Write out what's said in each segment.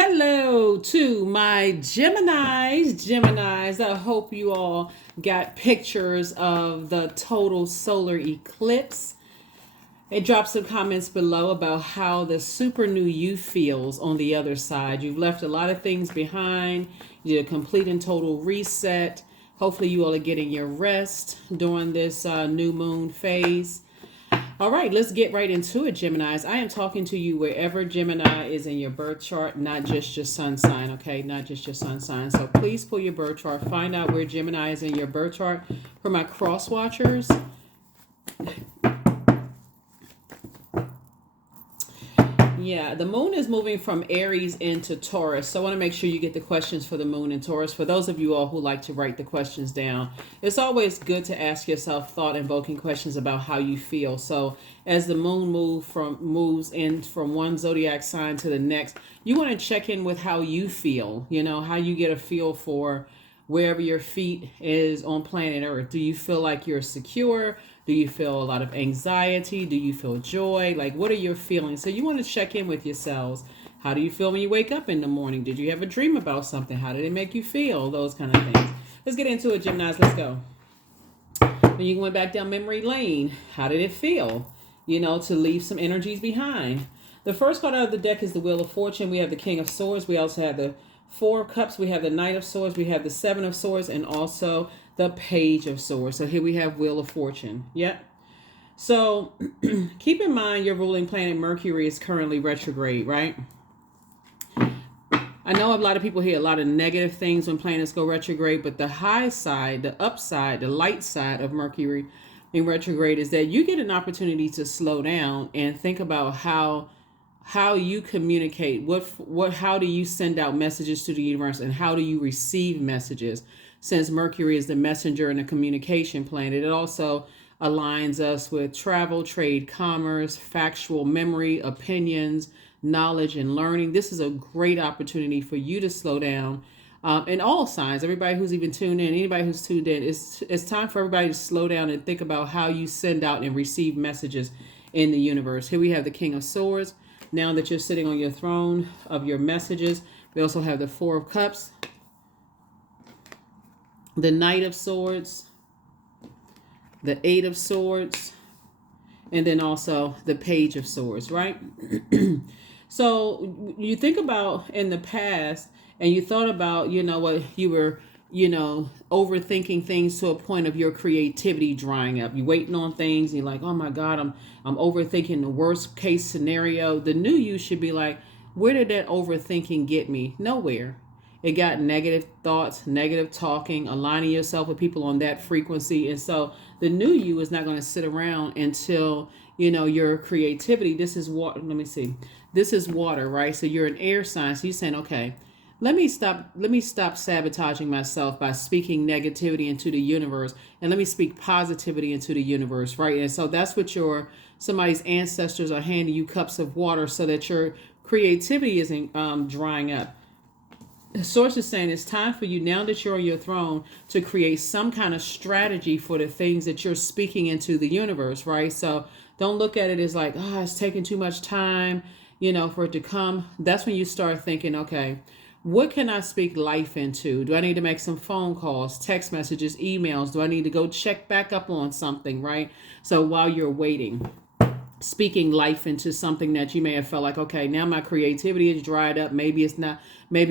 Hello to my Geminis. I hope you all got pictures of the total solar eclipse. And drop some comments below about how the super new you feels on the other side. You've left a lot of things behind. You did a complete and total reset. Hopefully you all are getting your rest during this new moon phase. All right, let's get right into it, Geminis. I am talking to you wherever Gemini is in your birth chart, not just your sun sign, okay? Not just your sun sign. So please pull your birth chart. Find out where Gemini is in your birth chart. For my cross watchers, yeah, the moon is moving from Aries into Taurus. So I want to make sure you get the questions for the moon and Taurus. For those of you all who like to write the questions down, it's always good to ask yourself thought-invoking questions about how you feel. So as the moon moves in from one zodiac sign to the next, you want to check in with how you feel, how you get a feel for wherever your feet is on planet Earth. Do you feel like you're secure? Do you feel a lot of anxiety? Do you feel joy? Like, what are your feelings? So you want to check in with yourselves. How do you feel when you wake up in the morning? Did you have a dream about something? How did it make you feel? Those kind of things. Let's get into it, Geminis. Let's go. When you went back down memory lane, how did it feel? To leave some energies behind. The first card out of the deck is the Wheel of Fortune. We have the King of Swords. We also have the Four of Cups. We have the Knight of Swords. We have the Seven of Swords, and also the Page of Swords. So here we have Wheel of Fortune. Yep. So keep in mind your ruling planet Mercury is currently retrograde, right? I know a lot of people hear a lot of negative things when planets go retrograde, but the high side, the upside, the light side of Mercury in retrograde is that you get an opportunity to slow down and think about how you communicate, how do you send out messages to the universe, and how do you receive messages. Since Mercury is the messenger and the communication planet, it also aligns us with travel, trade, commerce, factual memory, opinions, knowledge, and learning. This is a great opportunity for you to slow down. And all signs, everybody who's even tuned in, anybody who's tuned in, it's time for everybody to slow down and think about how you send out and receive messages in the universe. Here we have the King of Swords. Now that you're sitting on your throne of your messages, we also have the Four of Cups, the Knight of Swords, the Eight of Swords, and then also the Page of Swords, right? So you think about in the past and you thought about, what you were, overthinking things to a point of your creativity drying up. You're waiting on things. And you're like, oh my God, I'm overthinking the worst case scenario. The new you should be like, where did that overthinking get me? Nowhere. It got negative thoughts, negative talking, aligning yourself with people on that frequency. And so the new you is not going to sit around until, your creativity. This is water. Let me see. This is water, right? So you're an air sign. So you're saying, okay, let me stop sabotaging myself by speaking negativity into the universe, and let me speak positivity into the universe, right? And so that's what somebody's ancestors are handing you, cups of water, so that your creativity isn't drying up. The source is saying it's time for you, now that you're on your throne, to create some kind of strategy for the things that you're speaking into the universe, right? So don't look at it as like, it's taking too much time, for it to come. That's when you start thinking, okay, what can I speak life into? Do I need to make some phone calls, text messages, emails? Do I need to go check back up on something, right? So while you're waiting, speaking life into something that you may have felt like, okay, now my creativity is dried up. Maybe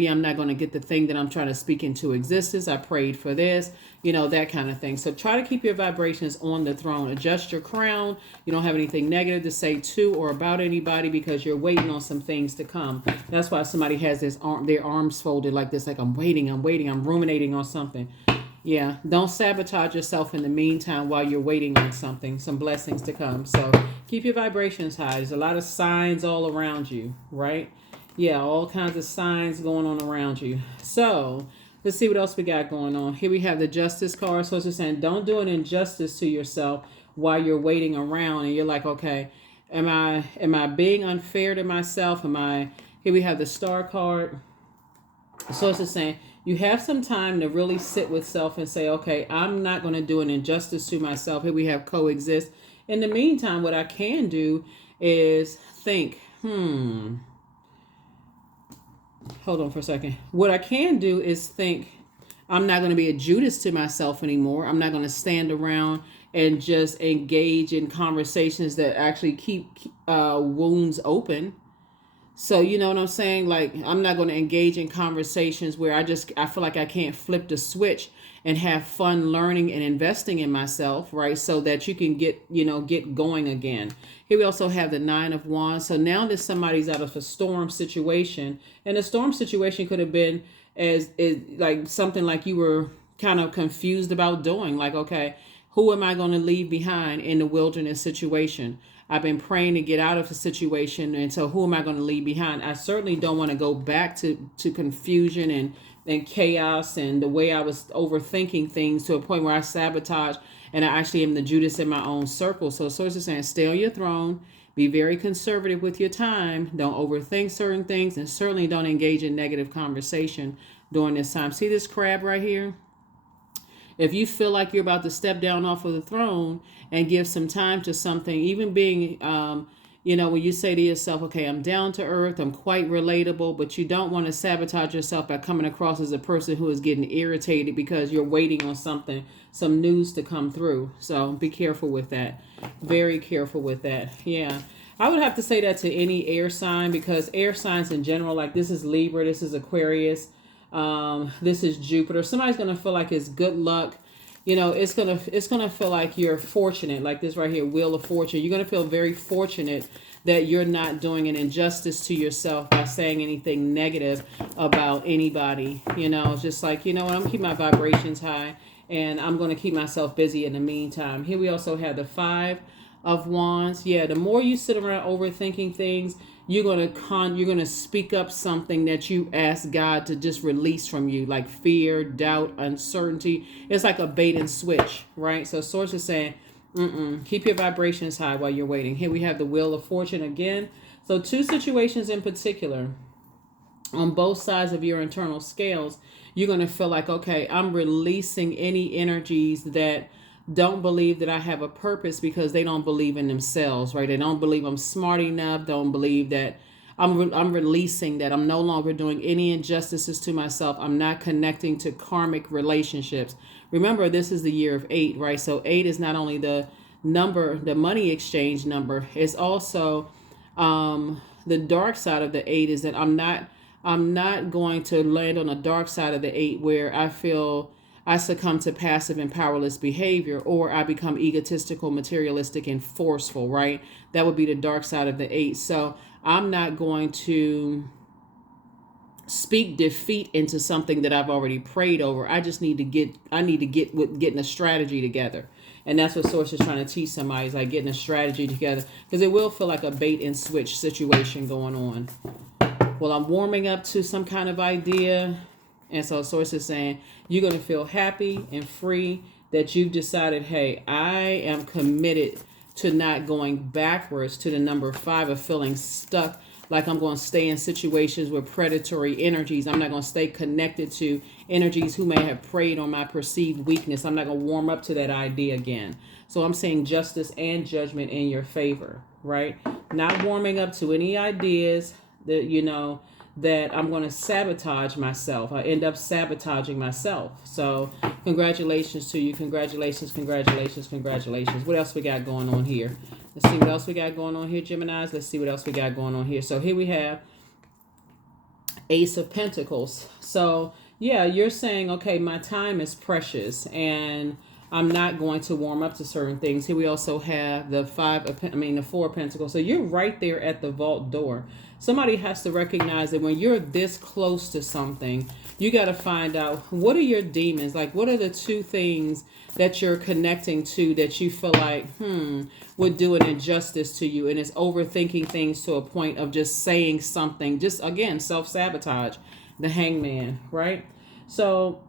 I'm not going to get the thing that I'm trying to speak into existence. I prayed for this, that kind of thing. So try to keep your vibrations on the throne. Adjust your crown. You don't have anything negative to say to or about anybody because you're waiting on some things to come. That's why somebody has their arms folded like this, like I'm waiting, I'm ruminating on something. Yeah, don't sabotage yourself in the meantime while you're waiting on something, some blessings to come. So keep your vibrations high. There's a lot of signs all around you, right? Yeah, all kinds of signs going on around you. So let's see what else we got going on. Here we have the Justice card. So it's just saying, don't do an injustice to yourself while you're waiting around. And you're like, okay, am I being unfair to myself? Here we have the Star card. So it's just saying, you have some time to really sit with self and say, okay, I'm not going to do an injustice to myself. Here we have coexist. In the meantime, what I can do is think, hold on for a second. What I can do is think I'm not going to be a Judas to myself anymore. I'm not going to stand around and just engage in conversations that actually keep wounds open. So you know what I'm saying? Like, I'm not going to engage in conversations where I feel like I can't flip the switch and have fun learning and investing in myself, right? So that you can get going again. Here we also have the Nine of Wands. So now that somebody's out of a storm situation, and the storm situation could have been as is like something like you were kind of confused about doing, like, okay, who am I going to leave behind in the wilderness situation? I've been praying to get out of the situation, and so who am I going to leave behind? I certainly don't want to go back to confusion and chaos and the way I was overthinking things to a point where I sabotage and I actually am the Judas in my own circle. So source is saying, stay on your throne, be very conservative with your time, don't overthink certain things, and certainly don't engage in negative conversation during this time. See this crab right here? If you feel like you're about to step down off of the throne and give some time to something, even being, when you say to yourself, okay, I'm down to earth, I'm quite relatable, but you don't want to sabotage yourself by coming across as a person who is getting irritated because you're waiting on something, some news to come through. So be careful with that. Very careful with that. Yeah. I would have to say that to any air sign, because air signs in general, like this is Libra, this is Aquarius, this is Jupiter. Somebody's gonna feel like it's good luck. It's gonna feel like you're fortunate, like this right here, Wheel of Fortune. You're gonna feel very fortunate that you're not doing an injustice to yourself by saying anything negative about anybody. It's just like, you know what, I'm gonna keep my vibrations high and I'm gonna keep myself busy in the meantime. Here we also have the Five of Wands. Yeah, the more you sit around overthinking things, you're gonna speak up something that you ask God to just release from you, like fear, doubt, uncertainty. It's like a bait and switch, right? So source is saying, keep your vibrations high while you're waiting. Here we have the Wheel of Fortune again. So two situations in particular, on both sides of your internal scales, you're gonna feel like, okay, I'm releasing any energies that don't believe that I have a purpose because they don't believe in themselves, right? They don't believe I'm smart enough. Don't believe that I'm releasing that. I'm no longer doing any injustices to myself. I'm not connecting to karmic relationships. Remember, this is the year of 8, right? So 8 is not only the number, the money exchange number. It's also the dark side of the 8 is that I'm not going to land on the dark side of the 8 where I feel I succumb to passive and powerless behavior, or I become egotistical, materialistic, and forceful, right? That would be the dark side of the 8. So I'm not going to speak defeat into something that I've already prayed over. I need to get with getting a strategy together. And that's what Source is trying to teach somebody, is like getting a strategy together, because it will feel like a bait and switch situation going on. Well, I'm warming up to some kind of idea. And so Source is saying, you're going to feel happy and free that you've decided, hey, I am committed to not going backwards to the number 5 of feeling stuck, like I'm going to stay in situations with predatory energies. I'm not going to stay connected to energies who may have preyed on my perceived weakness. I'm not going to warm up to that idea again. So I'm saying justice and judgment in your favor, right? Not warming up to any ideas that, that I'm going to sabotage myself. I end up sabotaging myself. So congratulations to you. Congratulations, congratulations, congratulations. What else we got going on here? Let's see what else we got going on here, Geminis. Let's see what else we got going on here. So here we have Ace of Pentacles. So yeah, you're saying, okay, my time is precious and I'm not going to warm up to certain things. Here we also have the 4 of Pentacles. So you're right there at the vault door. Somebody has to recognize that when you're this close to something, you got to find out, what are your demons? Like, what are the 2 things that you're connecting to that you feel like, would do an injustice to you? And it's overthinking things to a point of just saying something, just again, self-sabotage. The Hangman, right? So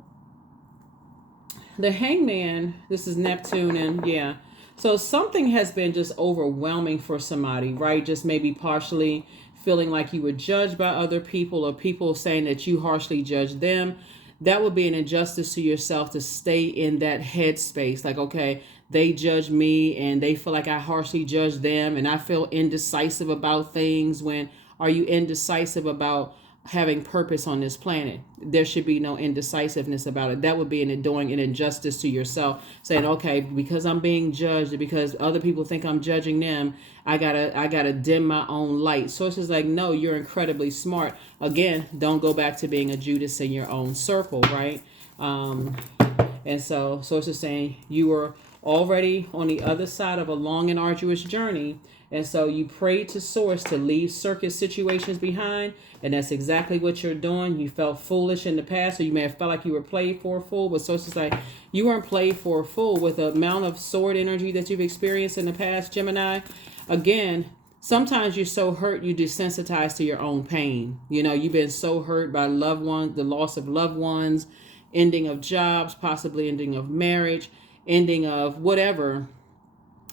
the Hangman, this is Neptune, and yeah. So something has been just overwhelming for somebody, right? Just maybe partially feeling like you were judged by other people, or people saying that you harshly judged them. That would be an injustice to yourself to stay in that headspace. Like, okay, they judge me and they feel like I harshly judge them, and I feel indecisive about things. When are you indecisive about having purpose on this planet. There should be no indecisiveness about it. That would be doing an injustice to yourself, saying, okay, because I'm being judged, because other people think I'm judging them, I gotta dim my own light. Source is like, no, you're incredibly smart. Again, don't go back to being a Judas in your own circle, right? And so Source is saying you were already on the other side of a long and arduous journey. And so you prayed to Source to leave circus situations behind. And that's exactly what you're doing. You felt foolish in the past, or you may have felt like you were played for a fool. But Source is like, you weren't played for a fool. With the amount of sword energy that you've experienced in the past, Gemini, again, sometimes you're so hurt you desensitize to your own pain. You've been so hurt by loved ones, the loss of loved ones, ending of jobs, possibly ending of marriage, ending of whatever.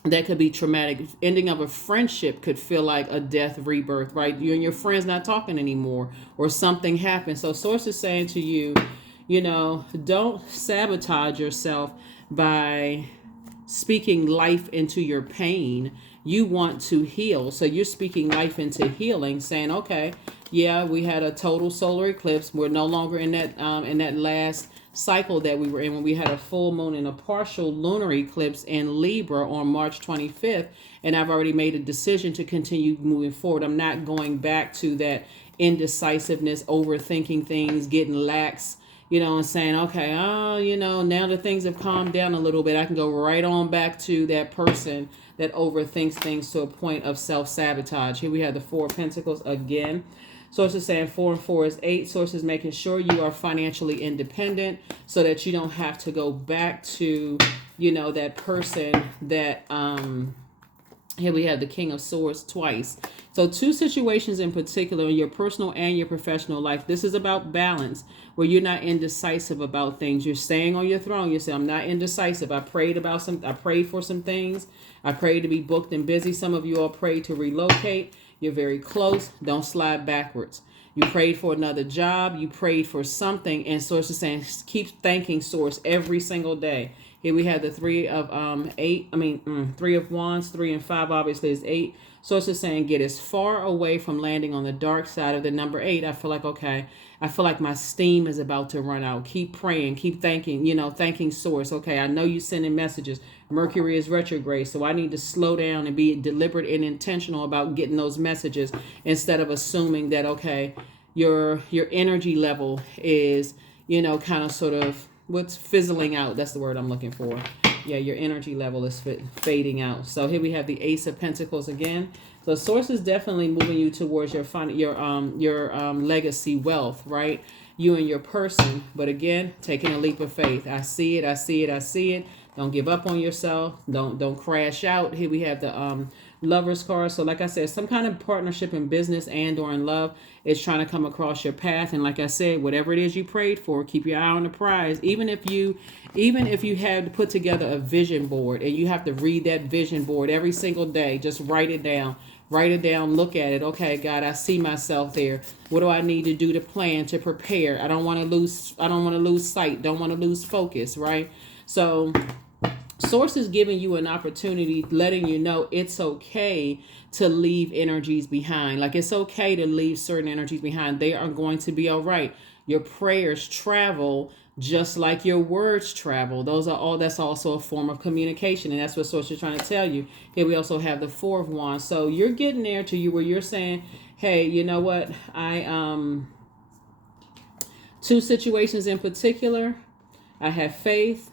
That could be traumatic. Ending of a friendship could feel like a death rebirth, right? You and your friends not talking anymore, or something happened. So Source is saying to you, don't sabotage yourself by speaking life into your pain. You want to heal. So you're speaking life into healing, saying, okay, yeah, we had a total solar eclipse. We're no longer in that last cycle that we were in when we had a full moon and a partial lunar eclipse in Libra on March 25th. And I've already made a decision to continue moving forward. I'm not going back to that indecisiveness, overthinking things, getting lax, and saying, okay, now that things have calmed down a little bit, I can go right on back to that person that overthinks things to a point of self-sabotage. Here we have the Four of Pentacles again. Source is saying 4 and 4 is 8. Source is making sure you are financially independent so that you don't have to go back to, that person that, here we have the King of Swords twice. So 2 situations in particular in your personal and your professional life. This is about balance, where you're not indecisive about things. You're staying on your throne. You say, I'm not indecisive. I prayed for some things. I prayed to be booked and busy. Some of you all prayed to relocate. You're very close. Don't slide backwards. You prayed for another job. You prayed for something. And Source is saying, keep thanking Source every single day. Here we have the 3 of 3 of Wands. 3 and 5 obviously is 8. Source is saying, get as far away from landing on the dark side of the number 8. I feel like, okay, I feel like my steam is about to run out. Keep praying, keep thanking, thanking Source. Okay, I know you sending messages. Mercury is retrograde, so I need to slow down and be deliberate and intentional about getting those messages, instead of assuming that, okay, your energy level is, kind of sort of what's fizzling out. That's the word I'm looking for. Yeah, your energy level is fading out. So here we have the Ace of Pentacles again. So Source is definitely moving you towards your legacy wealth, right? You and your person. But again, taking a leap of faith. I see it. I see it. I see it. Don't give up on yourself. Don't crash out. Here we have the Lovers card. So like I said, some kind of partnership in business and or in love is trying to come across your path. And like I said, whatever it is you prayed for, keep your eye on the prize. Even if you had to put together a vision board and you have to read that vision board every single day, just write it down. Write it down, look at it. Okay, God, I see myself there. What do I need to do to plan, to prepare? I don't want to lose sight. Don't want to lose focus, right? So Source is giving you an opportunity, letting you know it's okay to leave energies behind. Like, it's okay to leave certain energies behind. They are going to be all right. Your prayers travel just like your words travel. That's also a form of communication. And that's what Source is trying to tell you. Here we also have the 4 of Wands. So you're getting there to you where you're saying, hey, you know what? 2 situations in particular, I have faith.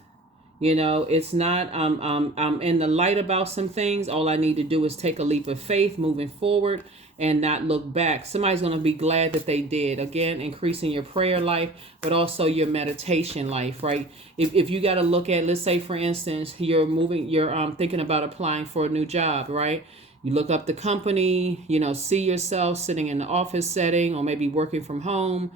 It's not, I'm in the light about some things. All I need to do is take a leap of faith moving forward and not look back. Somebody's going to be glad that they did. Again, increasing your prayer life, but also your meditation life, right? If you got to look at, let's say, for instance, you're thinking about applying for a new job, right? You look up the company, see yourself sitting in the office setting or maybe working from home,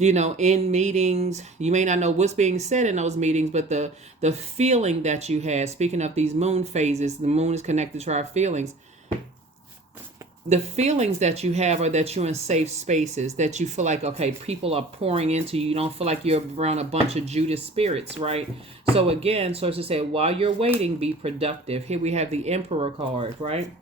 in meetings. You may not know what's being said in those meetings, but the feeling that you had, speaking of these moon phases, the moon is connected to our feelings. The feelings that you have are that you're in safe spaces, that you feel like, okay, people are pouring into you. You don't feel like you're around a bunch of Judas spirits, right? So again, Source said, while you're waiting, be productive. Here we have the Emperor card, right?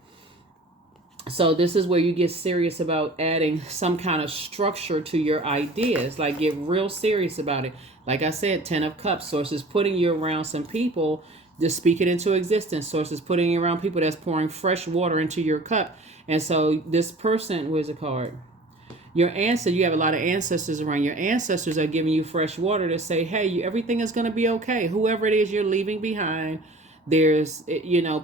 So this is where you get serious about adding some kind of structure to your ideas. Like, get real serious about it. Like I said, 10 of Cups, sources putting you around some people to speak it into existence. Sources putting you around people that's pouring fresh water into your cup. And so this person, where's the card? Your ancestor, you have a lot of ancestors around. Your ancestors are giving you fresh water to say, hey, everything is going to be okay. Whoever it is you're leaving behind, there's,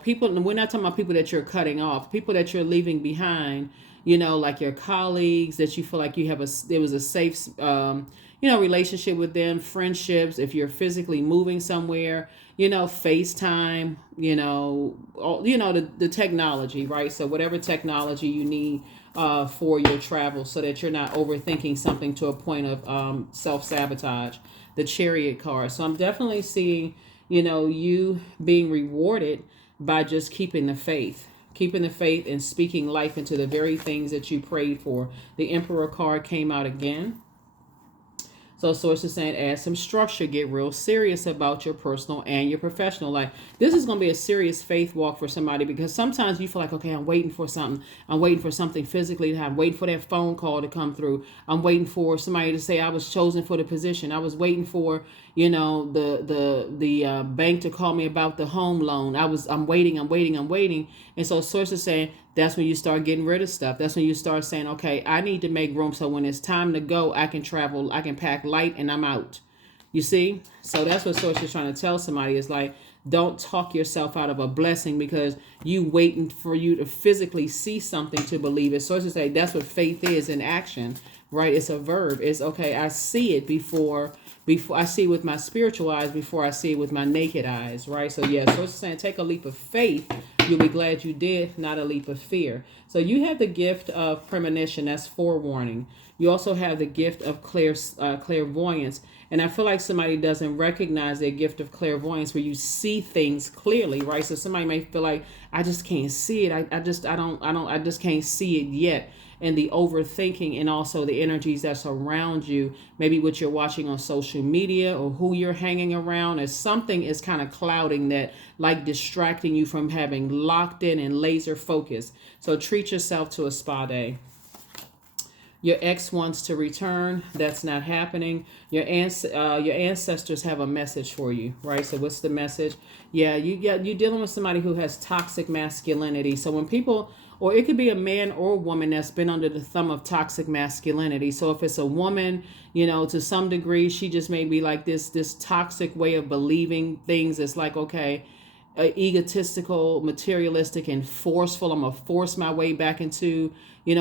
people, we're not talking about people that you're cutting off, people that you're leaving behind, like your colleagues that you feel like there was a safe, relationship with them, friendships, if you're physically moving somewhere, FaceTime, the technology, right? So whatever technology you need for your travel, so that you're not overthinking something to a point of self-sabotage. The Chariot card. So I'm definitely seeing, you being rewarded by just keeping the faith. Keeping the faith and speaking life into the very things that you prayed for. The Emperor card came out again. So source is saying add some structure, get real serious about your personal and your professional life. This is going to be a serious faith walk for somebody, because sometimes you feel like, okay, I'm waiting for something. I'm waiting for something physically to happen. I'm waiting for that phone call to come through. I'm waiting for somebody to say I was chosen for the position. I was waiting for, the bank to call me about the home loan. I'm waiting. And so source is saying that's when you start getting rid of stuff. That's when you start saying, okay, I need to make room, so when it's time to go, I can travel, I can pack light, and I'm out. You see? So that's what source is trying to tell somebody, is like, don't talk yourself out of a blessing because you waiting for you to physically see something to believe it. Sources say that's what faith is in action, right? It's a verb. It's okay, I see it before I see it with my spiritual eyes, before I see it with my naked eyes, right? So yeah, so it's saying take a leap of faith. You'll be glad you did, not a leap of fear. So you have the gift of premonition, that's forewarning. You also have the gift of clairvoyance. And I feel like somebody doesn't recognize their gift of clairvoyance, where you see things clearly, right? So somebody may feel like, I just can't see it. I just can't see it yet. And the overthinking, and also the energies that's around you, maybe what you're watching on social media or who you're hanging around, as something is kind of clouding that, like distracting you from having locked in and laser focus. So treat yourself to a spa day. Your ex wants to return. That's not happening. Your ancestors have a message for you, right? So what's the message? Yeah, you're dealing with somebody who has toxic masculinity. So when people, or it could be a man or a woman that's been under the thumb of toxic masculinity. So if it's a woman, to some degree, she just may be like this toxic way of believing things. It's like, okay, egotistical, materialistic, and forceful. I'm gonna force my way back into,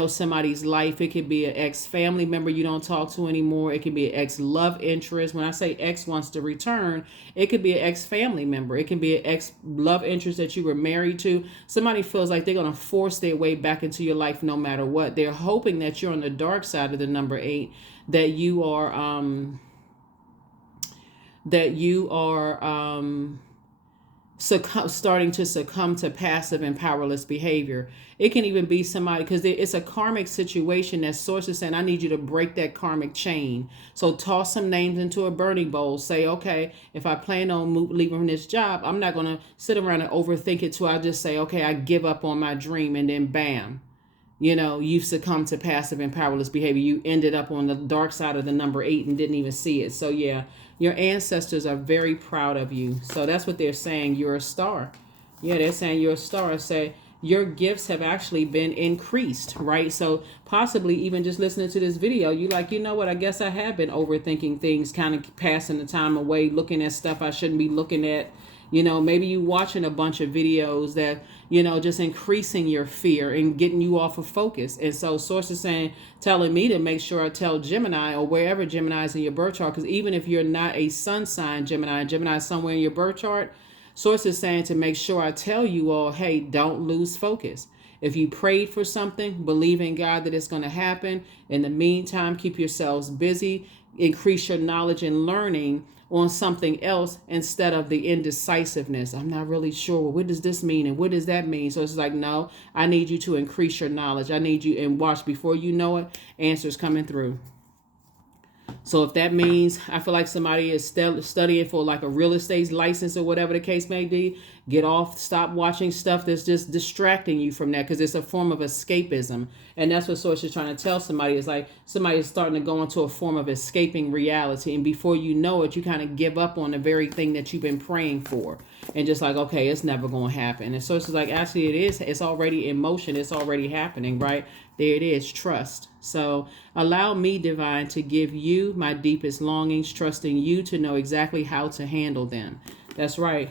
somebody's life. It could be an ex-family member you don't talk to anymore. It could be an ex-love interest. When I say ex wants to return, it could be an ex-family member. It can be an ex-love interest that you were married to. Somebody feels like they're gonna force their way back into your life no matter what. They're hoping that you're on the dark side of the number 8, that you are starting to succumb to passive and powerless behavior. It can even be somebody, because it's a karmic situation that source is saying, I need you to break that karmic chain. So toss some names into a burning bowl. Say, okay, if I plan on leaving this job, I'm not going to sit around and overthink it till I just say, okay, I give up on my dream, and then bam, you've succumbed to passive and powerless behavior. You ended up on the dark side of the number 8 and didn't even see it. So yeah, your ancestors are very proud of you. So that's what they're saying. You're a star. Yeah, they're saying you're a star. Say your gifts have actually been increased, right? So possibly even just listening to this video, you like, what? I guess I have been overthinking things, kind of passing the time away, looking at stuff I shouldn't be looking at. Maybe you watching a bunch of videos that, just increasing your fear and getting you off of focus. And so source is saying, telling me to make sure I tell Gemini, or wherever Gemini is in your birth chart, because even if you're not a sun sign Gemini is somewhere in your birth chart, source is saying to make sure I tell you all, hey, don't lose focus. If you prayed for something, believe in God that it's going to happen. In the meantime, keep yourselves busy, increase your knowledge and learning on something else instead of the indecisiveness. I'm not really sure. What does this mean? And what does that mean? So it's like, no, I need you to increase your knowledge. I need you, and watch, before you know it, answers coming through. So if that means, I feel like somebody is studying for like a real estate license or whatever the case may be, Get off, stop watching stuff that's just distracting you from that, because it's a form of escapism. And that's what Source is trying to tell somebody. Is like somebody is starting to go into a form of escaping reality. And before you know it, you kind of give up on the very thing that you've been praying for. And just like, okay, it's never going to happen. And Source is like, actually it is. It's already in motion. It's already happening, right? There it is. Trust. So allow me, divine, to give you my deepest longings, trusting you to know exactly how to handle them. That's right.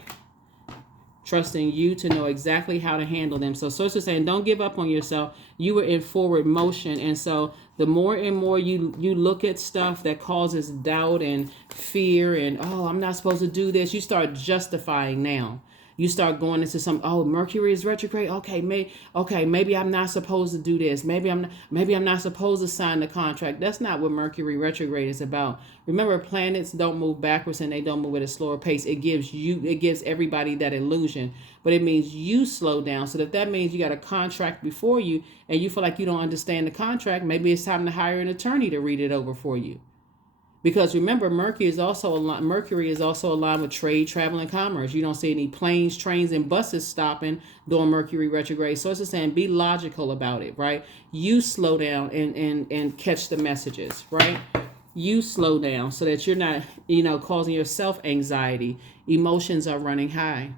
Trusting you to know exactly how to handle them. So Source is saying, don't give up on yourself. You were in forward motion. And so the more and more you look at stuff that causes doubt and fear and, oh, I'm not supposed to do this, you start justifying now. You start going into some, oh, Mercury is retrograde. Okay, maybe I'm not supposed to do this. Maybe I'm not supposed to sign the contract. That's not what Mercury retrograde is about. Remember, planets don't move backwards and they don't move at a slower pace. It gives everybody that illusion, but it means you slow down. So if that means you got a contract before you and you feel like you don't understand the contract, maybe it's time to hire an attorney to read it over for you. Because remember, Mercury is also aligned with trade, travel, and commerce. You don't see any planes, trains, and buses stopping during Mercury retrograde. So it's just saying, be logical about it, right? You slow down and catch the messages, right? You slow down so that you're not, causing yourself anxiety. Emotions are running high.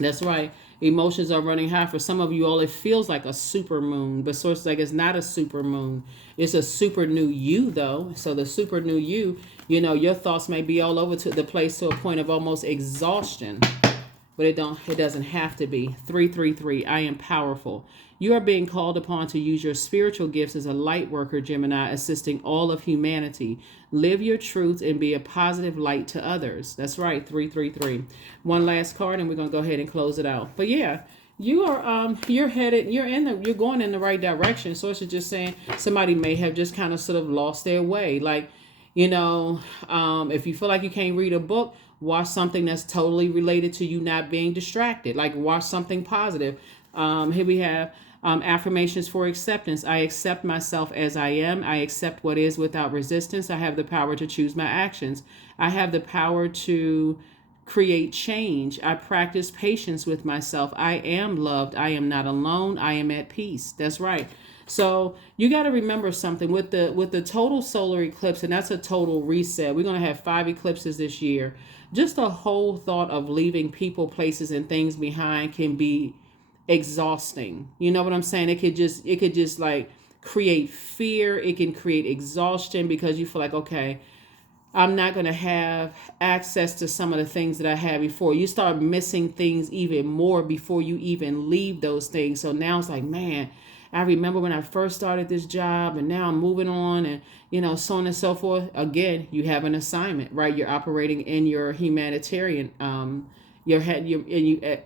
That's right. Emotions are running high. For some of you all, it feels like a super moon, but Source is like, it's not a super moon. It's a super new you, though. So the super new you, your thoughts may be all over to the place to a point of almost exhaustion, but it doesn't have to be. 333, I am powerful. You are being called upon to use your spiritual gifts as a light worker, Gemini, assisting all of humanity. Live your truth and be a positive light to others. That's right, 333. One last card, and we're gonna go ahead and close it out. But yeah, you are you're going in the right direction. So it's just saying somebody may have just kind of sort of lost their way. Like, if you feel like you can't read a book, watch something that's totally related to you not being distracted. Like, watch something positive. Here we have affirmations for acceptance. I accept myself as I am. I accept what is without resistance. I have the power to choose my actions. I have the power to create change. I practice patience with myself. I am loved. I am not alone. I am at peace. That's right. So you got to remember something with the total solar eclipse, and that's a total reset. We're going to have 5 eclipses this year. Just the whole thought of leaving people, places, and things behind can be exhausting. You know what I'm saying? It could just like create fear. It can create exhaustion because you feel like, okay, I'm not going to have access to some of the things that I had before. You start missing things even more before you even leave those things. So now it's like, man, I remember when I first started this job and now I'm moving on and, so on and so forth. Again, you have an assignment, right? You're operating in your humanitarian,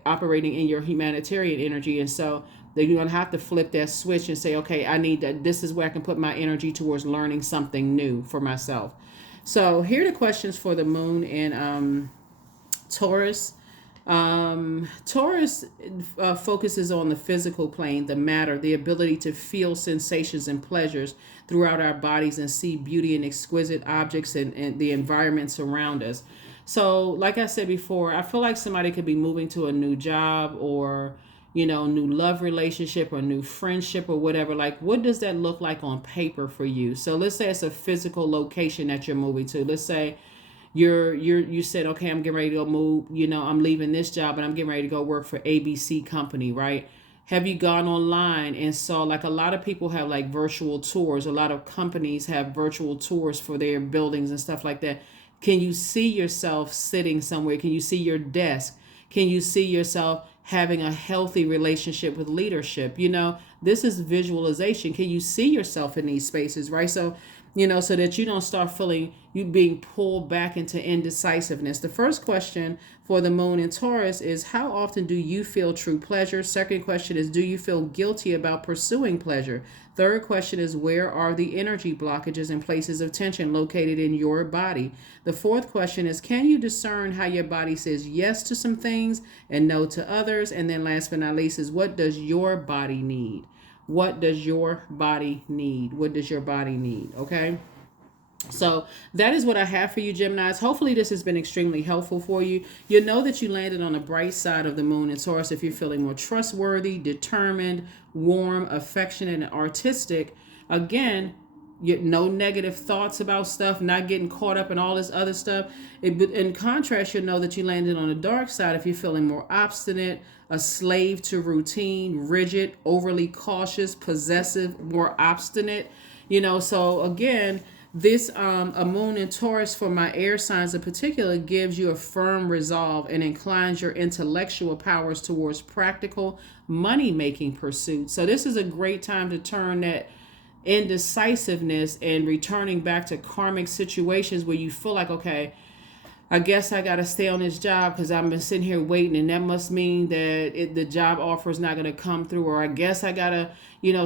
operating in your humanitarian energy. And so you're going to have to flip that switch and say, okay, this is where I can put my energy towards learning something new for myself. So here are the questions for the moon in Taurus. Taurus focuses on the physical plane, the matter, the ability to feel sensations and pleasures throughout our bodies and see beauty in exquisite objects and the environments around us. So like I said before, I feel like somebody could be moving to a new job or, new love relationship or new friendship or whatever. Like, what does that look like on paper for you? So let's say it's a physical location that you're moving to. Let's say you said, okay, I'm getting ready to go move, I'm leaving this job and I'm getting ready to go work for ABC company, right? Have you gone online and saw, like, a lot of people have like virtual tours. A lot of companies have virtual tours for their buildings and stuff like that. Can you see yourself sitting somewhere? Can you see your desk? Can you see yourself having a healthy relationship with leadership? This is visualization. Can you see yourself in these spaces, right? So, so that you don't start feeling you being pulled back into indecisiveness. The first question for the moon in Taurus is, how often do you feel true pleasure? Second question is, do you feel guilty about pursuing pleasure? Third question is, where are the energy blockages and places of tension located in your body? The fourth question is, can you discern how your body says yes to some things and no to others? And then last but not least is, what does your body need? What does your body need? What does your body need? Okay. So that is what I have for you, Geminis. Hopefully this has been extremely helpful for you. You know that you landed on the bright side of the moon in Taurus if you're feeling more trustworthy, determined, warm, affectionate, and artistic. Again, no negative thoughts about stuff, not getting caught up in all this other stuff. In contrast, you'll know that you landed on the dark side if you're feeling more obstinate, a slave to routine, rigid, overly cautious, possessive, more obstinate. So again, this a moon in Taurus for my air signs in particular gives you a firm resolve and inclines your intellectual powers towards practical money making pursuits. So this is a great time to turn that indecisiveness and returning back to karmic situations where you feel like, okay, I guess I got to stay on this job because I've been sitting here waiting, and that must mean that the job offer is not going to come through. Or I guess I got to,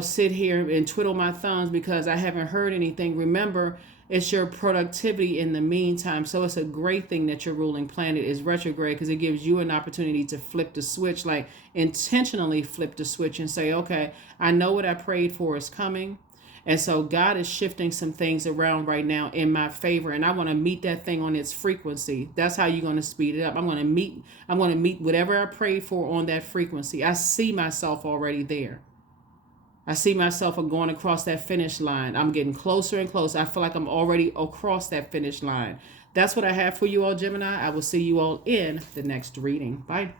sit here and twiddle my thumbs because I haven't heard anything. Remember, it's your productivity in the meantime. So it's a great thing that your ruling planet is retrograde because it gives you an opportunity to flip the switch, like intentionally flip the switch and say, okay, I know what I prayed for is coming. And so God is shifting some things around right now in my favor. And I want to meet that thing on its frequency. That's how you're going to speed it up. I'm going to meet whatever I prayed for on that frequency. I see myself already there. I see myself going across that finish line. I'm getting closer and closer. I feel like I'm already across that finish line. That's what I have for you all, Gemini. I will see you all in the next reading. Bye.